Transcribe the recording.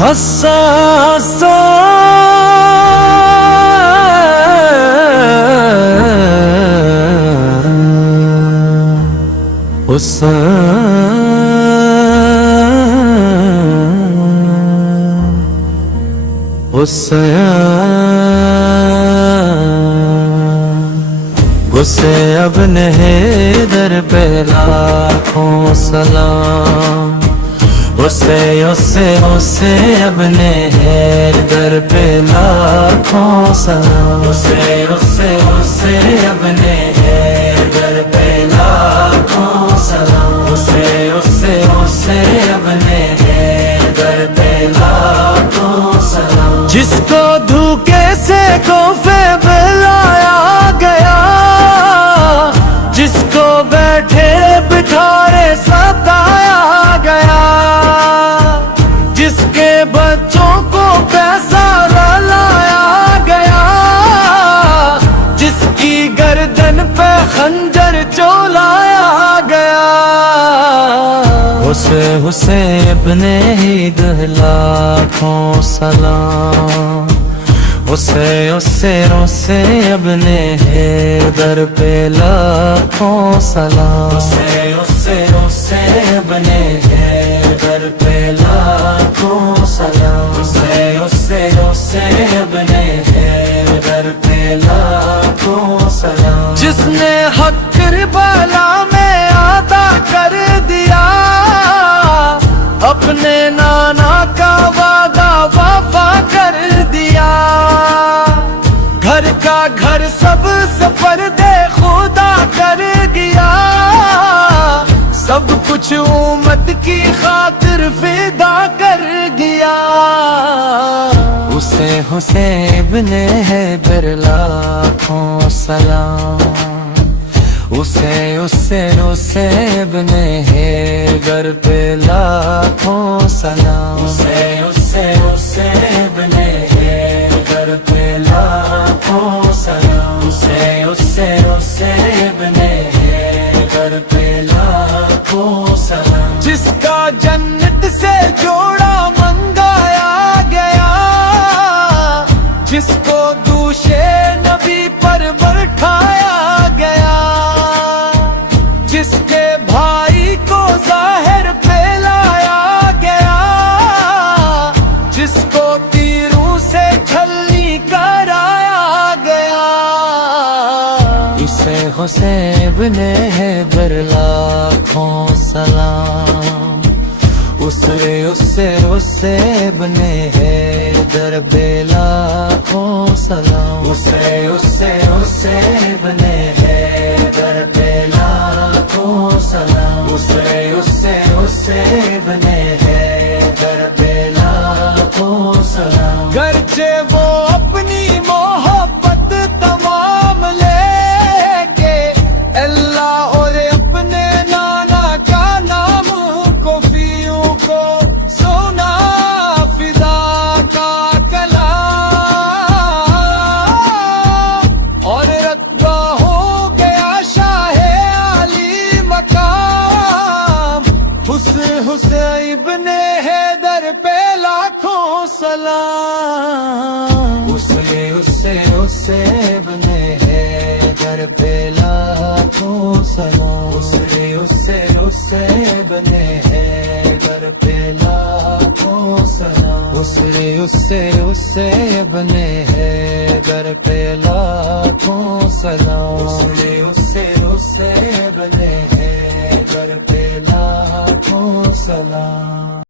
حساس غصے ابن حیدر پہ لاکھوں سلام، غصے ابن حیدر پہ لاکھوں سلام، غصے ابن حیدر پہ لاکھوں سلام، غصے ابن حیدر پہ لاکھوں سلام۔ جس کو دھوکے سے کوفے بلایا گیا، جس کو بیٹھے بٹھارے ستایا گیا، جس کے بچوں کو پیسہ لایا گیا، جس کی گردن پہ خنجر چولایا گیا، اسے ابن حیدر لاکھوں سلام، اسے ابن حیدر پہ لاکھوں سلام، اسے ابن حیدر پہ لاکھوں سلام، اسے ابن حیدر پہ لاکھوں سلام۔ جس نے حق کربلا میں ادا کر دیا، اپنے نانا کا وعدہ وفا کر دیا، گھر کا گھر سب سپردے خدا کر گیا، سب کچھ امت کی خاطر فدا کر گیا، اسے ابن حیدر لاکھوں سلام، اسے ابن حیدر پہ لاکھوں سلام، اسے ابن حیدر پہ لاکھوں سلام، اسے ابن حیدر پہ لاکھوں سلام۔ جس کا جنت سے جوڑا منگایا گیا، جس کو دوشے نبی پر بٹھایا گیا، جس کے بھائی کو ظاہر پہ لایا گیا، جس کو تیروں سے چھلنی کرایا گیا، اسے ابن حیدر لاکھوں سلام، اسے ابن حیدر پہ لاکھوں سلام، اسے ابن حیدر پہ لاکھوں سلام، اسے ابن حیدر پہ لاکھوں سلام۔ گرچہ وہ اپنی محبت تمام لے کے اللہ اور اپنے نانا کا نام کوفیوں کو سونا فدا کا کلام، اور رتبہ ہو گیا شاہ علی مقام، ابن حیدر پہ لاکھوں سلام، اسے ابن حیدر پہ لاکھوں سلام، اسے ابن حیدر پہ لاکھوں سلام، اسے ابن حیدر پہ لاکھوں سلام، اسے ابن حیدر پہ لاکھوں سلام۔